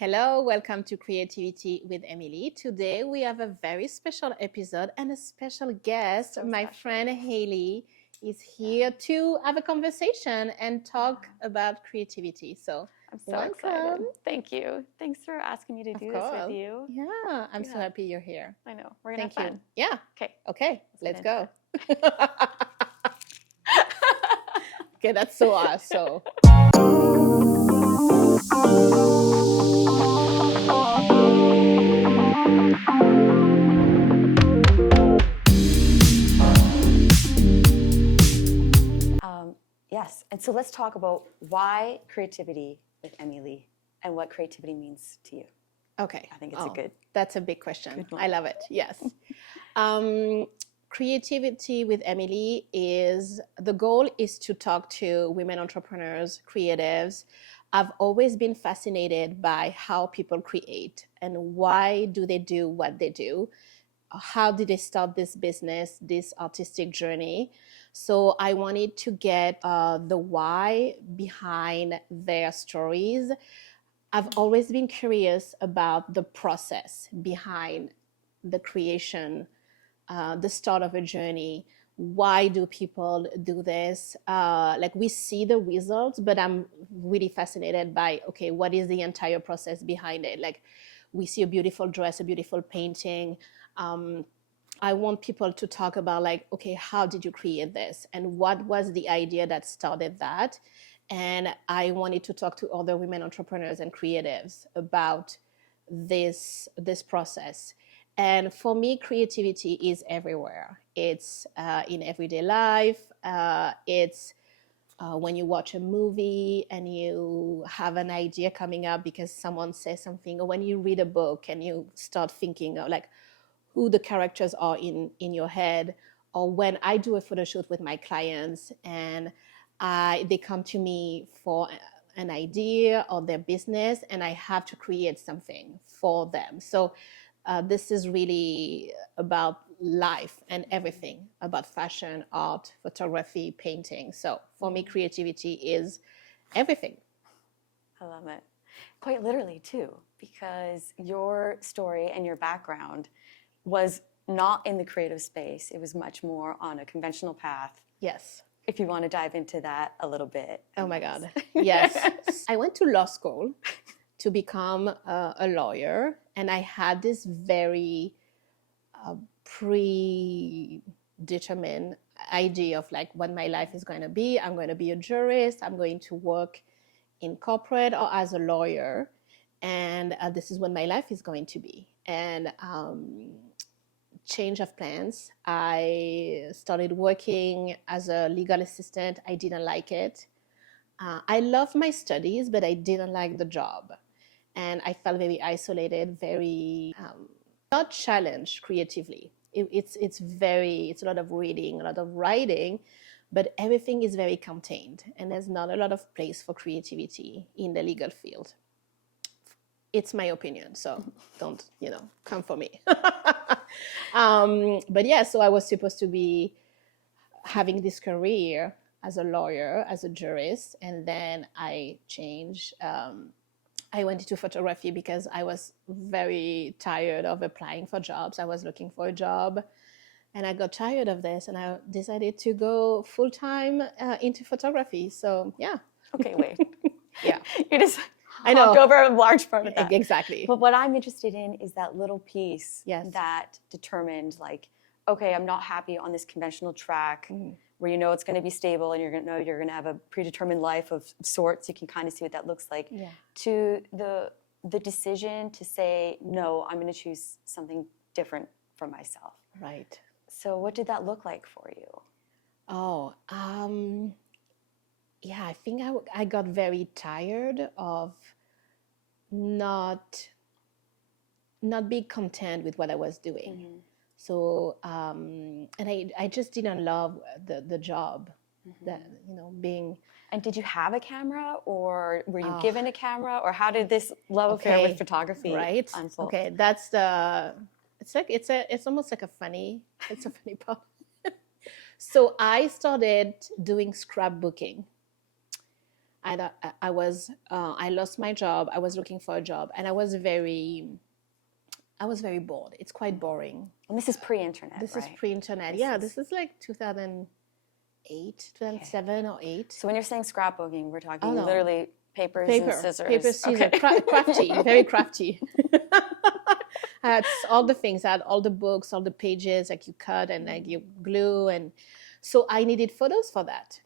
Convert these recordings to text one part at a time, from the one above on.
Hello, welcome to Creativity with Emilie. Today we have a very special episode and a special guest. My friend Haley is here to have a conversation and talk about creativity. So I'm so excited. Thank you. Thanks for asking me to do this with you. Yeah, I'm so happy you're here. I know. We're going to have fun. Yeah. Okay. Let's go. Okay, that's so awesome. Yes, and so let's talk about why creativity with Emilie and what creativity means to you. Okay. I think it's that's a big question. I love it. Yes. Creativity with Emilie the goal is to talk to women entrepreneurs, creatives. I've always been fascinated by how people create and why do they do what they do. How did they start this business, this artistic journey? So I wanted to get the why behind their stories. I've always been curious about the process behind the creation, the start of a journey. Why do people do this? Like we see the results, but I'm really fascinated by, okay, what is the entire process behind it? Like we see a beautiful dress, a beautiful painting. I want people to talk about like, okay, how did you create this? And what was the idea that started that? And I wanted to talk to other women entrepreneurs and creatives about this process. And for me, creativity is everywhere. It's in everyday life. It's when you watch a movie and you have an idea coming up because someone says something, or when you read a book and you start thinking of like who the characters are in your head, or when I do a photo shoot with my clients and they come to me for an idea or their business and I have to create something for them. So this is really about life and everything, about fashion, art, photography, painting. So for me, creativity is everything. I love it. Quite literally too, because your story and your background was not in the creative space. It was much more on a conventional path. Yes. If you want to dive into that a little bit. Oh my God. Yes. I went to law school to become a lawyer, and I had this very predetermined idea of like what my life is going to be. I'm going to be a jurist. I'm going to work in corporate or as a lawyer, and this is what my life is going to be. And change of plans. I started working as a legal assistant. I didn't like it. I loved my studies, but I didn't like the job. And I felt very isolated, very not challenged creatively. It's a lot of reading, a lot of writing, but everything is very contained. And there's not a lot of place for creativity in the legal field. It's my opinion, so don't, come for me. But yeah, so I was supposed to be having this career as a lawyer, as a jurist, and then I changed. I went into photography because I was very tired of applying for jobs. I was looking for a job, and I got tired of this, and I decided to go full-time into photography. So yeah. Okay, wait. Yeah. You just hopped over a large part of that. Exactly. But what I'm interested in is that little piece that determined like, okay, I'm not happy on this conventional track where you know it's going to be stable and you're going to know you're going to have a predetermined life of sorts. You can kind of see what that looks like. Yeah. To the decision to say, no, I'm going to choose something different for myself. Right. So what did that look like for you? Oh, yeah, I think I got very tired of not being content with what I was doing. Mm-hmm. So, and I just didn't love the job, that, being. And did you have a camera, or were you given a camera, or how did this love affair with photography unfold? Okay, that's it's almost like a funny part. So I started doing scrapbooking. I lost my job. I was looking for a job, and I was very bored. It's quite boring. And this is pre-internet, This right? is pre-internet. This is like 2008, 2007 or 8. So when you're saying scrapbooking, we're talking literally paper, and scissors. Paper, scissors, crafty, very crafty. I had all the things. I had all the books, all the pages, like you cut and like you glue. And so I needed photos for that.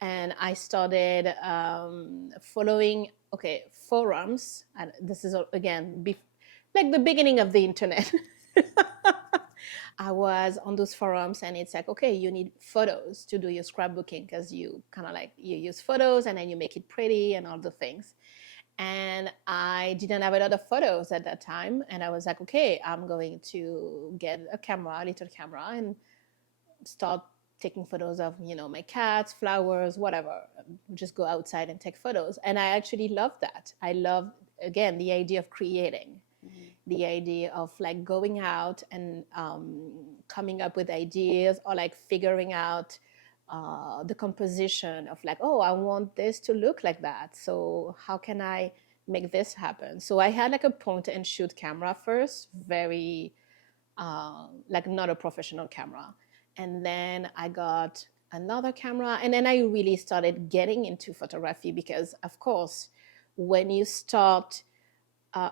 And I started following, forums. And this is, again, like the beginning of the internet. I was on those forums, and it's like, okay, you need photos to do your scrapbooking, because you kind of like, you use photos and then you make it pretty and all the things. And I didn't have a lot of photos at that time. And I was like, okay, I'm going to get a little camera, and start taking photos of, my cats, flowers, whatever. Just go outside and take photos. And I actually love that. I love, again, the idea of creating. The idea of like going out and coming up with ideas, or like figuring out the composition of like, oh, I want this to look like that. So how can I make this happen? So I had like a point and shoot camera first, very like not a professional camera. And then I got another camera, and then I really started getting into photography, because of course, when you start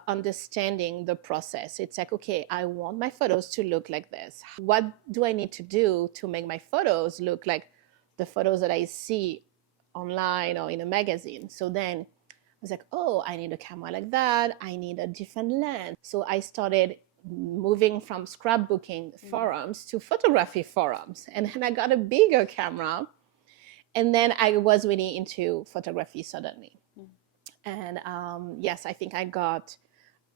understanding the process, it's like, okay, I want my photos to look like this. What do I need to do to make my photos look like the photos that I see online or in a magazine? So then I was like, oh, I need a camera like that. I need a different lens. So I started moving from scrapbooking forums to photography forums. And then I got a bigger camera. And then I was really into photography suddenly. And yes, I think I got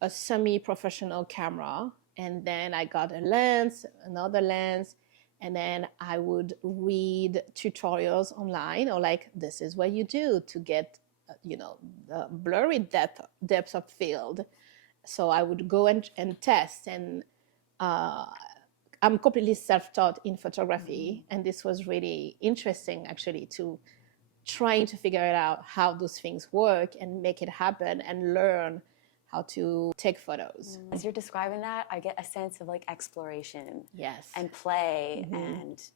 a semi-professional camera, and then I got a lens, another lens, and then I would read tutorials online, or like, this is what you do to get, the blurry depth of field. So I would go and test, and I'm completely self-taught in photography, and this was really interesting actually, to trying to figure it out how those things work and make it happen, and learn how to take photos. As you're describing that, I get a sense of like exploration, yes, and play,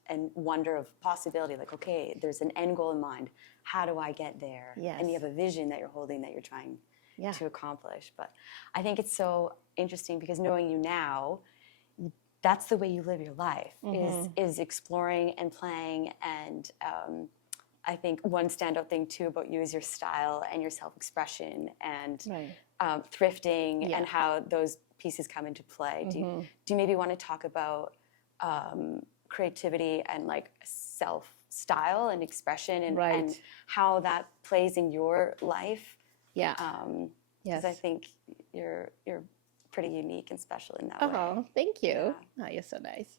and wonder of possibility. Like, okay, there's an end goal in mind. How do I get there? Yes. And you have a vision that you're holding, that you're trying to accomplish. But I think it's so interesting, because knowing you now, that's the way you live your life, is exploring and playing. And I think one standout thing too about you is your style and your self-expression, and thrifting, and how those pieces come into play. Do you maybe want to talk about creativity and like self-style and expression, and how that plays in your life? Yes. Because I think you're pretty unique and special in that way. Oh, thank you. Oh, you're so nice.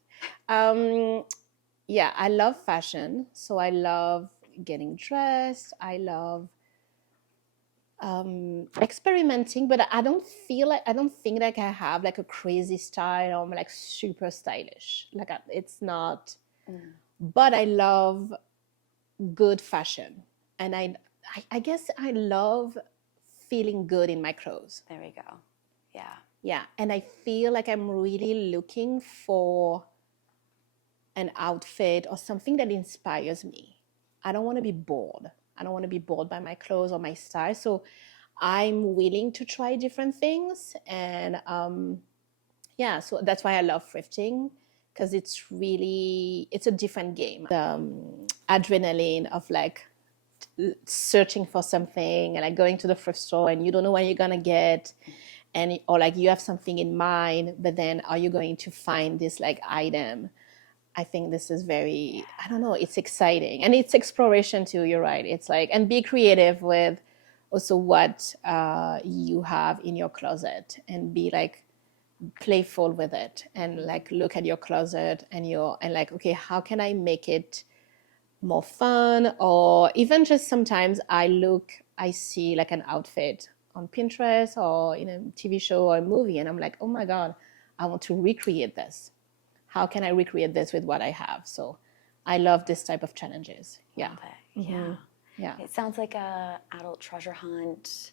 I love fashion. So I love getting dressed. I love experimenting, but I don't think like I have like a crazy style, or I'm like super stylish. Like it's not. But I love good fashion, and I guess I love feeling good in my clothes. There we go. Yeah, and I feel like I'm really looking for an outfit or something that inspires me. I don't want to be bored. I don't want to be bored by my clothes or my style. So I'm willing to try different things. And so that's why I love thrifting, because it's a different game. The adrenaline of like searching for something, and like going to the thrift store, and you don't know what you're going to get. Or like you have something in mind, but then are you going to find this like item? I think this is very, I don't know, it's exciting. And it's exploration too, you're right. It's like, and be creative with also what you have in your closet, and be like playful with it, and like look at your closet and like, okay, how can I make it more fun? Or even just sometimes I see like an outfit on Pinterest or in a TV show or a movie, and I'm like, oh my God, I want to recreate this. How can I recreate this with what I have? So I love this type of challenges. Yeah. Yeah. Yeah. It sounds like a adult treasure hunt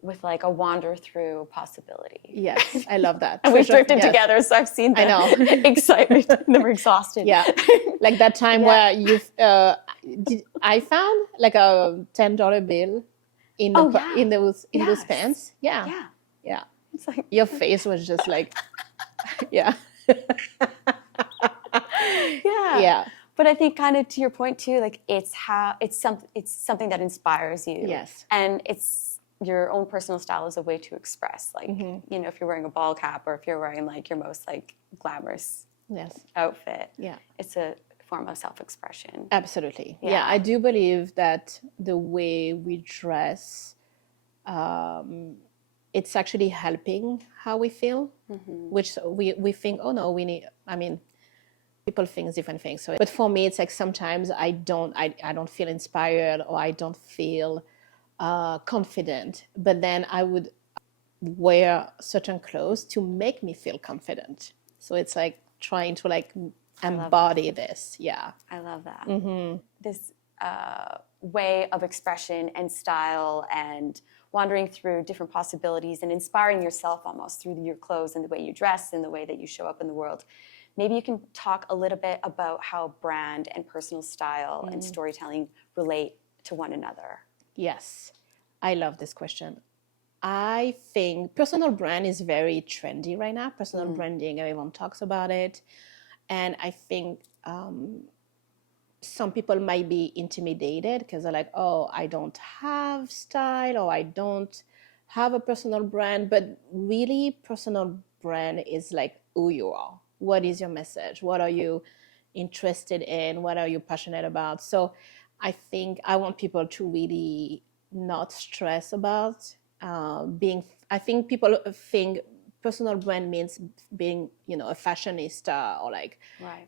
with like a wander through possibility. Yes, I love that. And we've thrifted together, so I've seen the excitement. Then we're exhausted. Yeah, like that time where I found like a $10 bill in those pants. Yeah, yeah. It's like your face was just like, yeah. Yeah. But I think kind of to your point too, like it's something that inspires you. Yes. And it's your own personal style is a way to express, like, you know, if you're wearing a ball cap or if you're wearing like your most like glamorous outfit. Yeah. It's a form of self-expression. Absolutely. Yeah. I do believe that the way we dress, it's actually helping how we feel, which we think, oh no, we need, I mean, people think different things. So, but for me, it's like sometimes I don't feel inspired or I don't feel confident, but then I would wear certain clothes to make me feel confident. So it's like trying to like embody this. Yeah. I love that. This way of expression and style and wandering through different possibilities and inspiring yourself almost through your clothes and the way you dress and the way that you show up in the world. Maybe you can talk a little bit about how brand and personal style and storytelling relate to one another. Yes, I love this question. I think personal brand is very trendy right now. Personal branding, everyone talks about it. And I think some people might be intimidated because they're like, oh, I don't have style or I don't have a personal brand. But really, personal brand is like who you are. What is your message? What are you interested in? What are you passionate about? So I think I want people to really not stress about being. I think people think personal brand means being, you know, a fashionista or like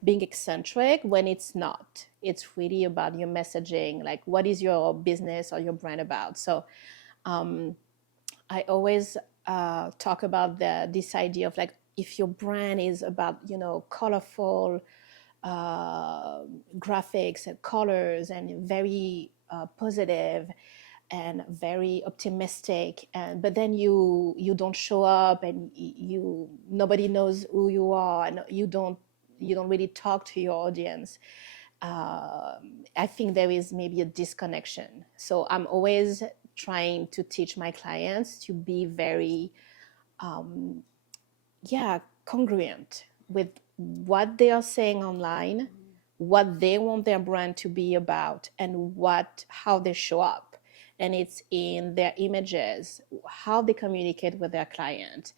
being eccentric, when it's not. It's really about your messaging, like what is your business or your brand about. So I always talk about this idea of like, if your brand is about, you know, colorful graphics and colors and very positive and very optimistic, and but then you don't show up and nobody knows who you are and you don't really talk to your audience, I think there is maybe a disconnection. So I'm always trying to teach my clients to be very congruent with what they are saying online, what they want their brand to be about, and how they show up. And it's in their images, how they communicate with their client.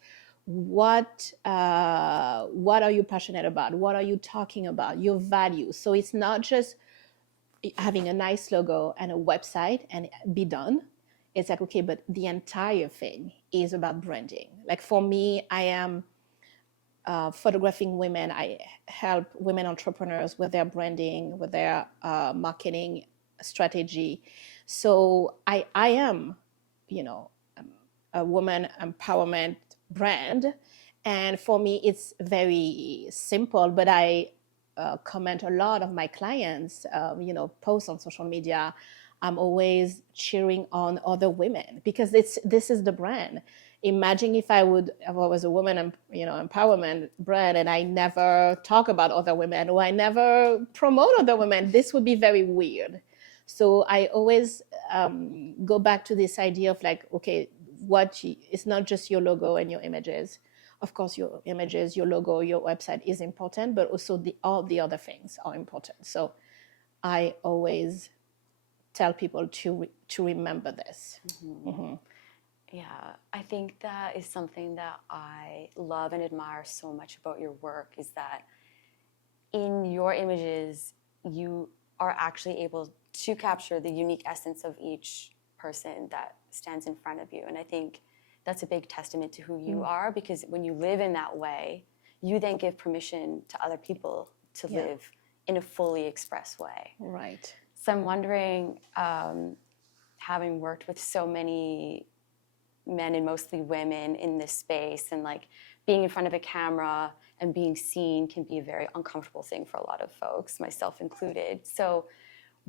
What are you passionate about? What are you talking about? Your values. So it's not just having a nice logo and a website and be done. It's like, okay, but the entire thing is about branding. Like for me, I am photographing women. I help women entrepreneurs with their branding, with their marketing strategy. So I am, you know, a woman empowerment brand. And for me, it's very simple, but I comment a lot of my clients, you know, posts on social media. I'm always cheering on other women because this is the brand. Imagine if I was a woman, you know, empowerment brand, and I never talk about other women or I never promote other women. This would be very weird. So I always go back to this idea of like, okay, it's not just your logo and your images. Of course, your images, your logo, your website is important, but also all the other things are important. So I always tell people to remember this. Yeah, I think that is something that I love and admire so much about your work, is that in your images, you are actually able to capture the unique essence of each person that stands in front of you. And I think that's a big testament to who you are, because when you live in that way, you then give permission to other people to live in a fully expressed way. Right. So I'm wondering, having worked with so many men and mostly women in this space, and like being in front of a camera and being seen can be a very uncomfortable thing for a lot of folks, myself included. So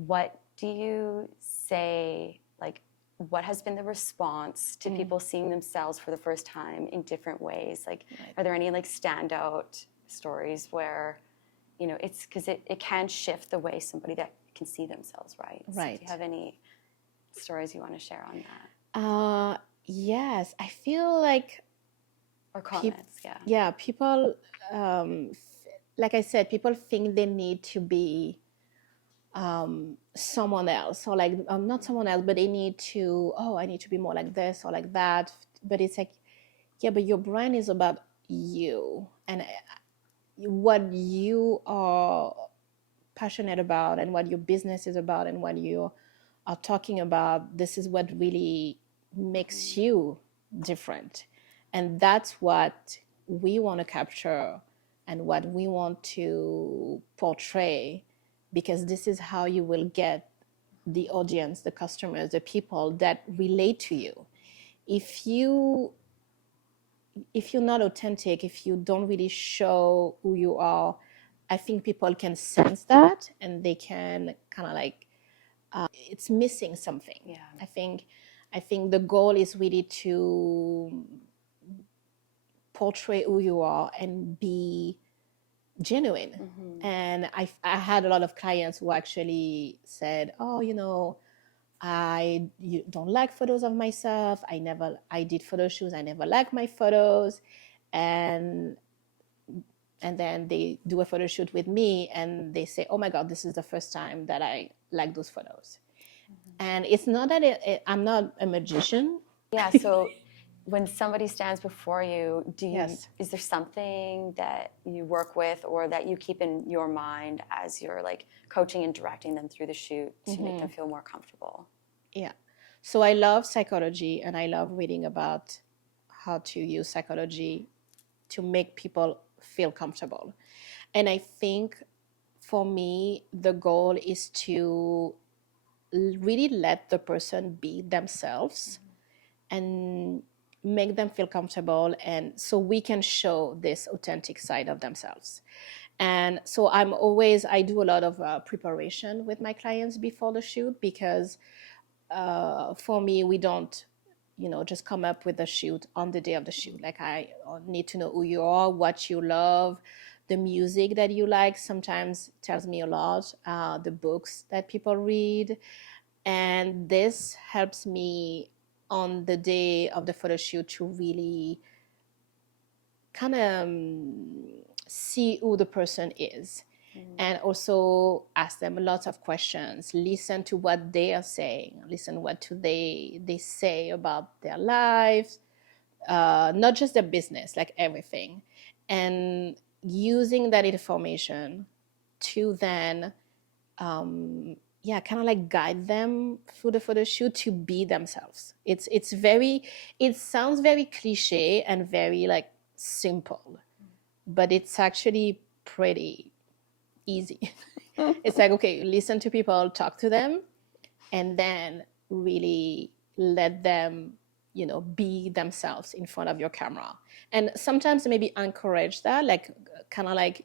what do you say, like, what has been the response to people seeing themselves for the first time in different ways? Like, are there any like standout stories where, you know, it's because it can shift the way somebody that can see themselves, right? So do you have any stories you want to share on that? Yes, I feel like, or comments, people, like I said, people think they need to be someone else, or like not someone else, but they need to, I need to be more like this or like that. But it's like, yeah, but your brand is about you and what you are passionate about and what your business is about and what you are talking about. This is what really makes you different, and that's what we want to capture and what we want to portray, because this is how you will get the audience, the customers, the people that relate to you. If you're not authentic, if you don't really show who you are, I think people can sense that and they can kind of like, it's missing something. Yeah. I think the goal is really to portray who you are and be genuine. And I had a lot of clients who actually said, you don't like photos of myself. I did photo shoots. I never liked my photos. And then they do a photo shoot with me and they say, oh my God, this is the first time that I like those photos. And it's not that I'm not a magician. Yeah. So when somebody stands before you, is there something that you work with or that you keep in your mind as you're like coaching and directing them through the shoot to make them feel more comfortable? Yeah. So I love psychology and I love reading about how to use psychology to make people feel comfortable. And I think for me, the goal is to really let the person be themselves and make them feel comfortable, and so we can show this authentic side of themselves. And so I do a lot of preparation with my clients before the shoot, because for me, we don't just come up with a shoot on the day of the shoot. Like, I need to know who you are, what you love, the music that you like sometimes tells me a lot, the books that people read. And this helps me on the day of the photo shoot to really kind of see who the person is. And also ask them lots of questions, listen to what they are saying, listen what they say about their lives, not just their business, like everything. And using that information to then kind of like guide them through the photo shoot to be themselves. It sounds very cliche and very like simple, but it's actually pretty easy. It's like, okay, listen to people, talk to them, and then really let them be themselves in front of your camera. And sometimes maybe encourage that, like kind of like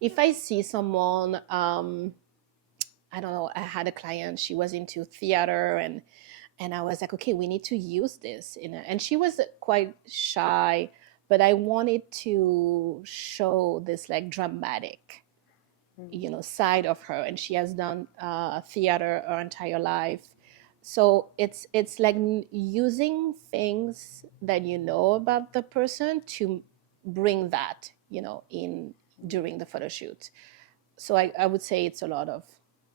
if I see someone, I don't know, I had a client, she was into theater, and I was like, okay, we need to use this and she was quite shy, but I wanted to show this like dramatic side of her. And she has done theater her entire life. So it's like using things that about the person to bring that in during the photo shoot. So I would say it's a lot of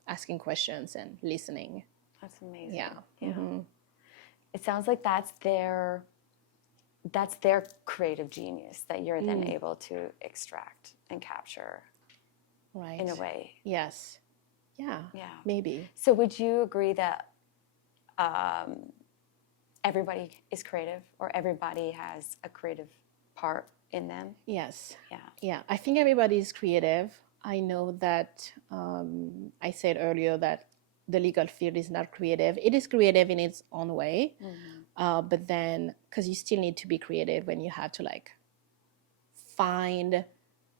asking questions and listening. That's amazing. Yeah. It sounds like that's their creative genius that you're then able to extract and capture. Right. In a way. Yes. Yeah. Maybe. So would you agree that everybody is creative, or everybody has a creative part in them? Yes. Yeah. I think everybody is creative. I know that I said earlier that the legal field is not creative. It is creative in its own way, but then because you still need to be creative when you have to like find,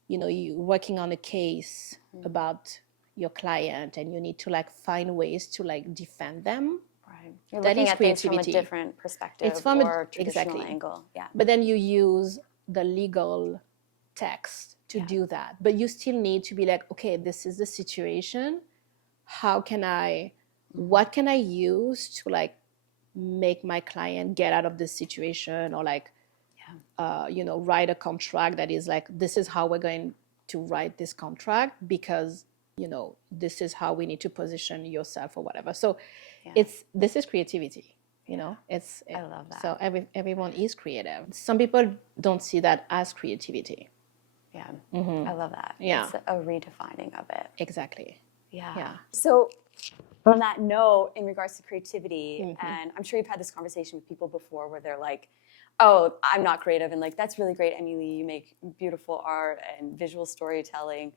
you working on a case about, your client and you need to like find ways to like defend them. Right. You're looking at things from a different perspective it's from or traditional angle. Yeah. But then you use the legal text to do that. But you still need to be like, okay, this is the situation. What can I use to like make my client get out of this situation, or like, write a contract that is like, this is how we're going to write this contract, because, this is how we need to position yourself or whatever. So this is creativity, I love that. So everyone is creative. Some people don't see that as creativity. Yeah. Mm-hmm. I love that. Yeah. It's a redefining of it. Exactly. Yeah. So on that note, in regards to creativity, and I'm sure you've had this conversation with people before where they're like, oh, I'm not creative. And like, that's really great, Emilie. You make beautiful art and visual storytelling.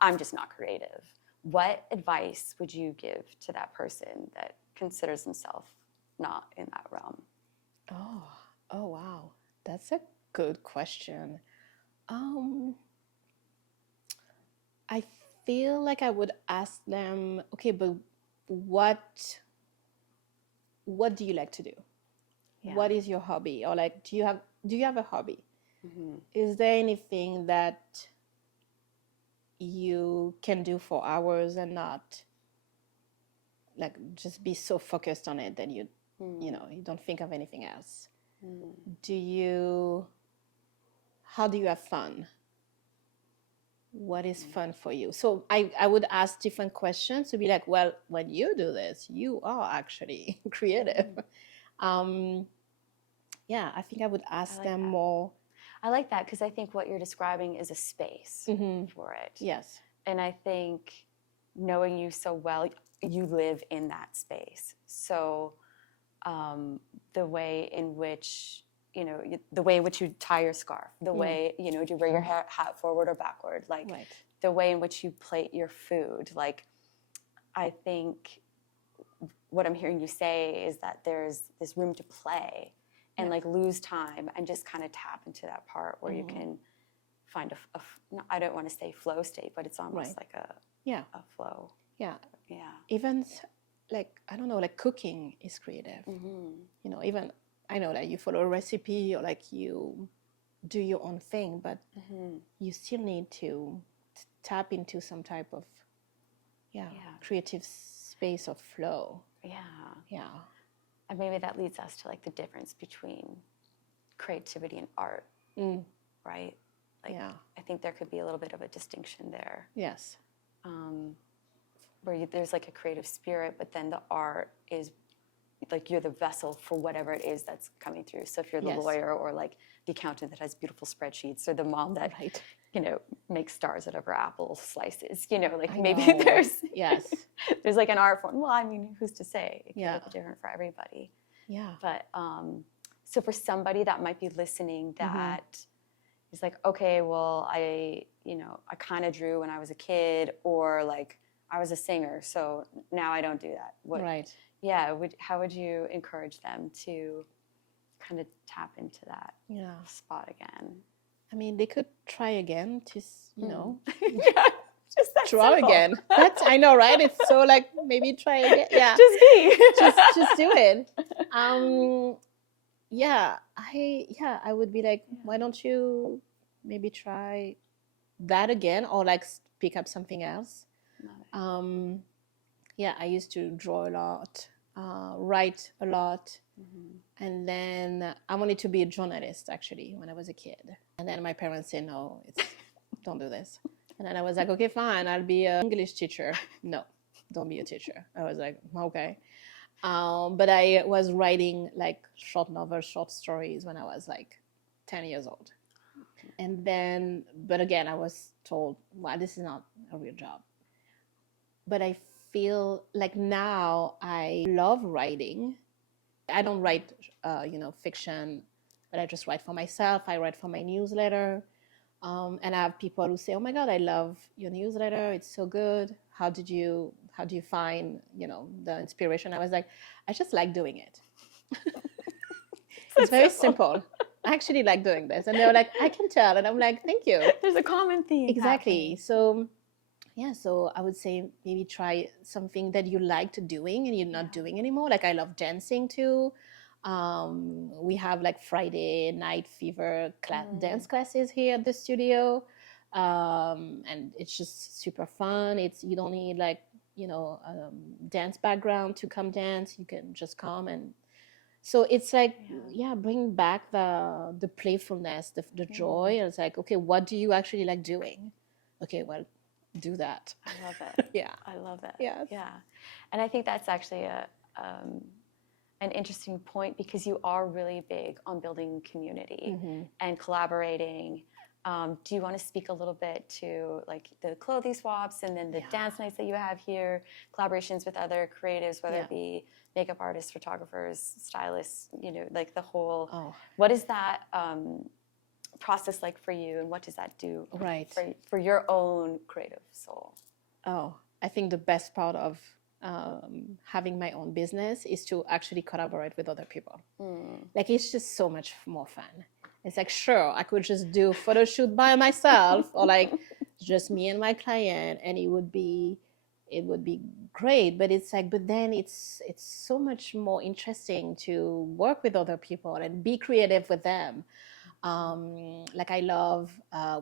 I'm just not creative. What advice would you give to that person that considers themselves not in that realm? Oh, wow. That's a good question. I feel like I would ask them, okay, but what do you like to do? Yeah. What is your hobby? Or like, do you have a hobby? Mm-hmm. Is there anything that you can do for hours and not like just be so focused on it that you don't think of anything else? How do you have fun? What is fun for you? So I would ask different questions to be like, well, when you do this, you are actually creative. I think I would ask them more. I like that, because I think what you're describing is a space for it. Yes. And I think knowing you so well, you live in that space. So the way in which, you tie your scarf, the way, do you wear your hat forward or backward, like the way in which you plate your food. Like, I think what I'm hearing you say is that there's this room to play and like lose time and just kind of tap into that part where you can find I don't want to say flow state, but it's almost like a flow. Yeah. Yeah. Even like, I don't know, like cooking is creative. Even I know that you follow a recipe or like you do your own thing, but you still need to tap into some type of creative space or flow. Yeah. And maybe that leads us to like the difference between creativity and art, right? Like, I think there could be a little bit of a distinction there. Yes. Where there's like a creative spirit, but then the art is like you're the vessel for whatever it is that's coming through. So if you're the lawyer or like the accountant that has beautiful spreadsheets, or the mom that makes stars out of her apple slices, there's there's like an art form. Well, I mean, who's to say? It can look different for everybody. Yeah. But so for somebody that might be listening that is like, okay, well, I kind of drew when I was a kid, or like I was a singer, so now I don't do that. Yeah, how would you encourage them to kind of tap into that spot again? I mean, they could try again to, just draw again. I know, right? It's so like, maybe try again. Yeah. just do it. I would be like, why don't you maybe try that again, or like pick up something else? I used to draw a lot, write a lot. And then I wanted to be a journalist, actually, when I was a kid. And then my parents said, no, don't do this. And then I was like, okay, fine, I'll be an English teacher. No, don't be a teacher. I was like, okay. But I was writing like short novels, short stories when I was like 10 years old. And then, but again, I was told, well, this is not a real job. But I feel like now I love writing. I don't write, fiction, but I just write for myself. I write for my newsletter. And I have people who say, oh my God, I love your newsletter. It's so good. How do you find, the inspiration? I was like, I just like doing it. It's very simple. I actually like doing this. And they were like, I can tell. And I'm like, thank you. There's a common theme. Exactly. Happening. So, yeah, so I would say maybe try something that you liked doing and you're not doing anymore. Like I love dancing too. We have like Friday night fever dance classes here at the studio, and it's just super fun. You don't need like dance background to come dance. You can just come, and so it's like bring back the playfulness, the joy. And it's like, okay, what do you actually like doing? Okay, well, do that. I love it. Yeah, I love it. yes. Yeah, and I think that's actually an interesting point, because you are really big on building community and collaborating. Do you want to speak a little bit to like the clothing swaps and then the dance nights that you have here, collaborations with other creatives, whether it be makeup artists, photographers, stylists, like the whole, what is that process like for you, and what does that do for your own creative soul? Oh, I think the best part of having my own business is to actually collaborate with other people. Like it's just so much more fun. It's like, sure, I could just do a photo shoot by myself or like just me and my client, and it would be great. But it's like, but then it's so much more interesting to work with other people and be creative with them. Like I love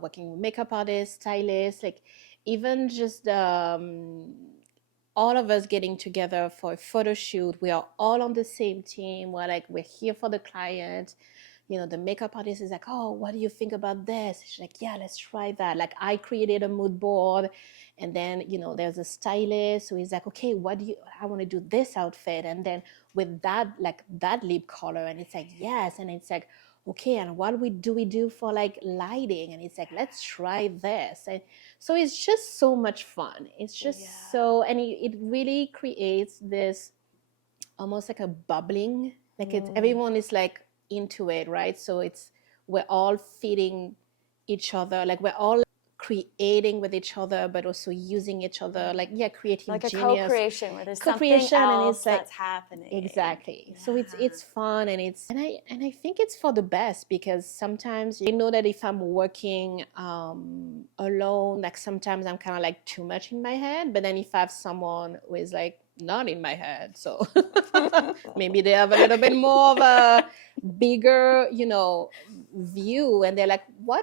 working with makeup artists, stylists, like even just all of us getting together for a photo shoot. We are all on the same team. We're here for the client. The makeup artist is like, oh, what do you think about this? She's like, yeah, let's try that. Like I created a mood board, and then, there's a stylist. So he's like, okay, I want to do this outfit. And then with that, like that lip color. And it's like, yes. And it's like, okay, and what do we do for like lighting? And it's like, let's try this. And so it's just so much fun. It's just and it really creates this almost like a bubbling, like everyone is like into it, right? So we're all feeding each other, like we're all creating with each other, but also using each other, like creating like a genius co-creation where there's something else and it's like, that's happening. Exactly. So it's fun, and I think it's for the best, because sometimes I know that if I'm working alone, like sometimes I'm kind of like too much in my head, but then if I have someone who is like not in my head, so maybe they have a little bit more of a bigger view, and they're like, why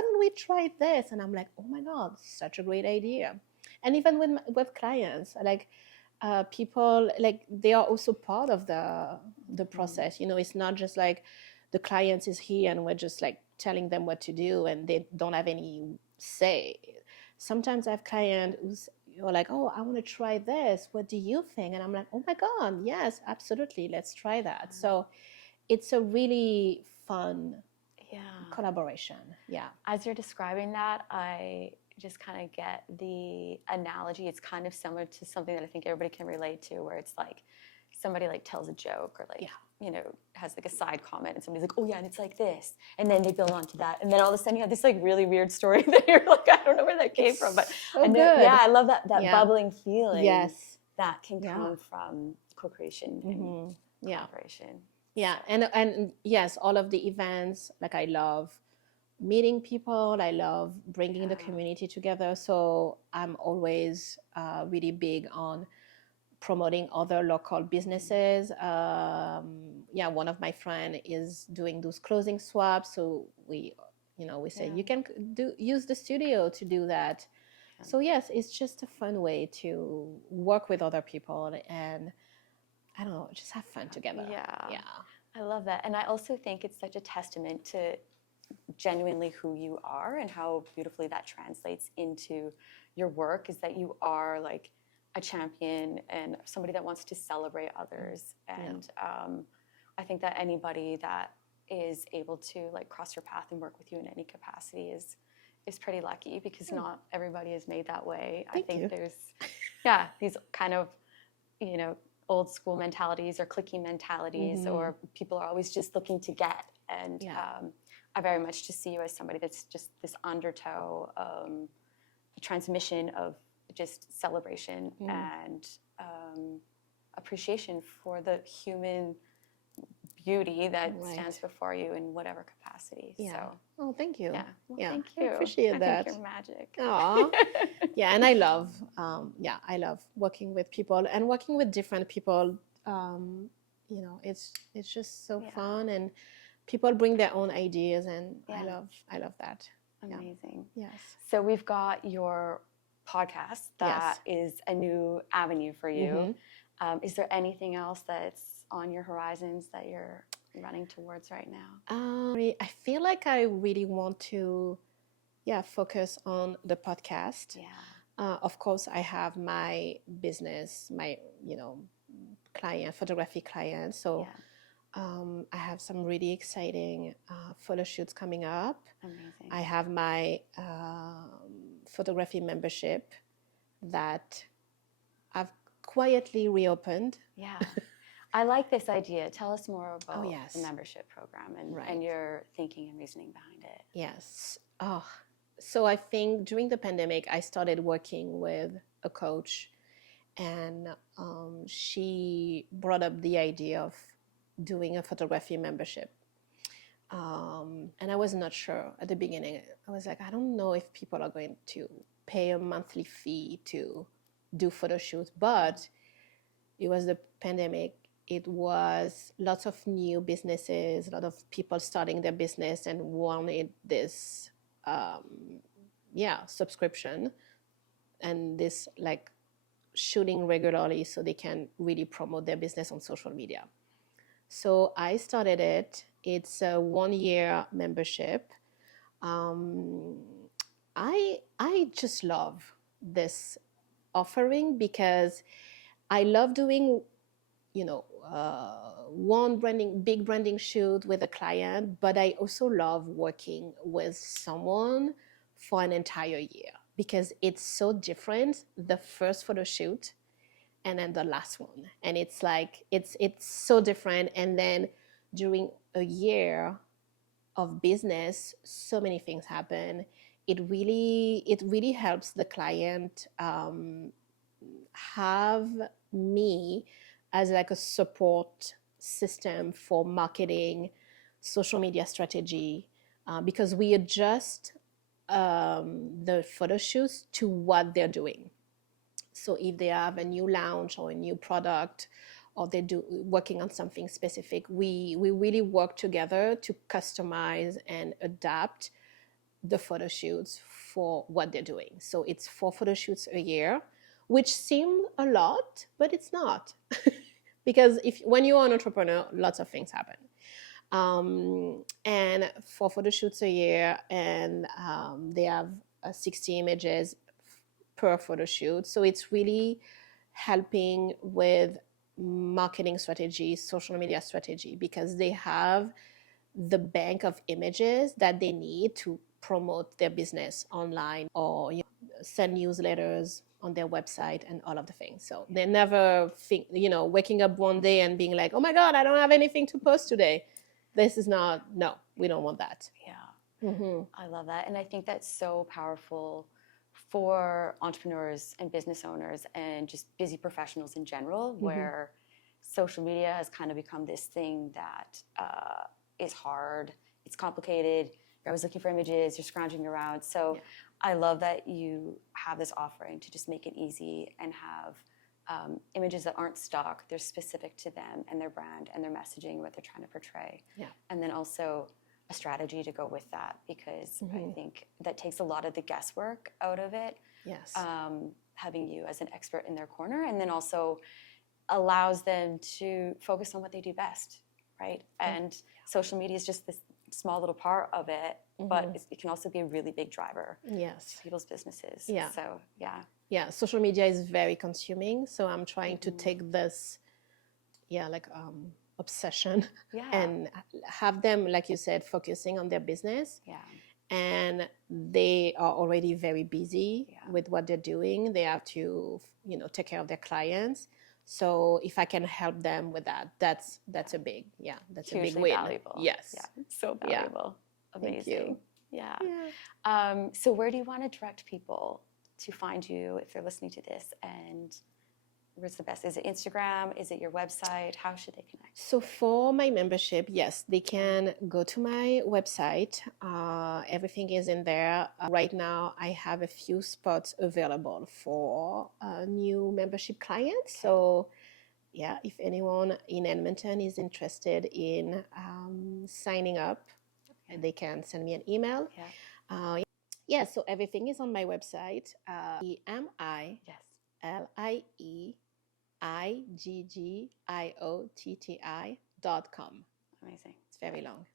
don't we try this? And I'm like, oh my god, such a great idea. And even with clients, like people, like they are also part of the process. It's not just like the client is here and we're just like telling them what to do and they don't have any say. Sometimes I have clients who's like, oh, I want to try this, what do you think? And I'm like, oh my god, yes, absolutely, let's try that. So it's a really fun collaboration. As you're describing that, I just kind of get the analogy. It's kind of similar to something that I think everybody can relate to, where it's like somebody like tells a joke or like has like a side comment, and somebody's like, oh yeah, and it's like this, and then they build onto that, and then all of a sudden you have this like really weird story that you're like, I don't know where that came from, but so good. I love that bubbling feeling. Yes, that can come from co-creation and collaboration. Yeah, and yes, all of the events, like I love meeting people, I love bringing the community together. So I'm always really big on promoting other local businesses. One of my friend is doing those clothing swaps, so we say you can use the studio to do that. So yes, it's just a fun way to work with other people and I don't know, just have fun together. Yeah, I love that. And I also think it's such a testament to genuinely who you are and how beautifully that translates into your work, is that you are like a champion and somebody that wants to celebrate others. And I think that anybody that is able to like cross your path and work with you in any capacity is pretty lucky, because not everybody is made that way. Thank you. There's these kind of old school mentalities or cliquey mentalities, or people are always just looking to get. And I very much just see you as somebody that's just this undertow, a transmission of just celebration and appreciation for the human beauty that stands before you in whatever capacity. Yeah. So. Oh, thank you. Yeah. Well, thank you. I appreciate that. I think you're magic. Aw. Yeah, and I love, I love working with people and working with different people. You know, it's just so fun, and people bring their own ideas, and I love that. Amazing. Yes. So we've got your podcast that is a new avenue for you. Is there anything else that's on your horizons that you're running towards right now? I feel like I really want to, focus on the podcast. Yeah. Of course, I have my business, my, photography client. So I have some really exciting photo shoots coming up. Amazing. I have my photography membership that I've quietly reopened. Yeah. I like this idea. Tell us more about the membership program and your thinking and reasoning behind it. Yes. So I think during the pandemic, I started working with a coach, and she brought up the idea of doing a photography membership. And I was not sure at the beginning. I was like, I don't know if people are going to pay a monthly fee to do photo shoots, but it was the pandemic. It was lots of new businesses, a lot of people starting their business and wanted this, subscription and this like shooting regularly so they can really promote their business on social media. So I started it. It's a 1-year membership. I just love this offering because I love doing, one big branding shoot with a client, but I also love working with someone for an entire year because it's so different, the first photo shoot and then the last one. And it's like, it's so different. And then during a year of business, so many things happen. It really helps the client have me as like a support system for marketing, social media strategy, because we adjust the photo shoots to what they're doing. So if they have a new launch or a new product, or they're working on something specific, we really work together to customize and adapt the photo shoots for what they're doing. So it's 4 photo shoots a year, which seem a lot, but it's not. Because when you're an entrepreneur, lots of things happen. And 4 photo shoots a year, and they have 60 images per photo shoot. So it's really helping with marketing strategy, social media strategy, because they have the bank of images that they need to promote their business online or send newsletters on their website and all of the things. So they never think, waking up one day and being like, oh my God, I don't have anything to post today. This is not, no, we don't want that. Yeah. Mm-hmm. I love that. And I think that's so powerful for entrepreneurs and business owners and just busy professionals in general, where social media has kind of become this thing that is hard, it's complicated, you're always looking for images, you're scrounging around. So I love that you have this offering to just make it easy and have images that aren't stock, they're specific to them and their brand and their messaging, what they're trying to portray. Yeah. And then also a strategy to go with that, because I think that takes a lot of the guesswork out of it. Yes. Having you as an expert in their corner, and then also allows them to focus on what they do best, right? And social media is just this small little part of it, but it can also be a really big driver to people's businesses. Yeah. So, yeah, social media is very consuming. So I'm trying to take this, obsession and have them, like you said, focusing on their business. Yeah. And they are already very busy with what they're doing. They have to, take care of their clients. So if I can help them with that, that's a big, that's hugely a big win. Valuable. Yes. Yeah. So valuable. Yeah. Amazing. Thank you. Yeah. So where do you want to direct people to find you if they're listening to this and where's the best? Is it Instagram? Is it your website? How should they connect? So for my membership, yes, they can go to my website. Everything is in there. Right now, I have a few spots available for new membership clients. So yeah, if anyone in Edmonton is interested in signing up, they can send me an email. Yeah, so everything is on my website. EMILIGGIOTTI.com. Amazing. It's very long.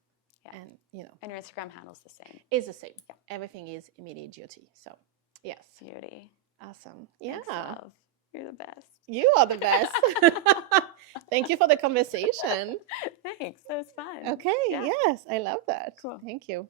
Yeah. And you know. And your Instagram handle's the same. It's the same. Yeah. Everything is Emilie Duty. So yes. Beauty. Awesome. Yeah. Thanks, love. You're the best. You are the best. Thank you for the conversation. Thanks. That was fun. Okay. Yeah. Yes, I love that. Cool. Thank you.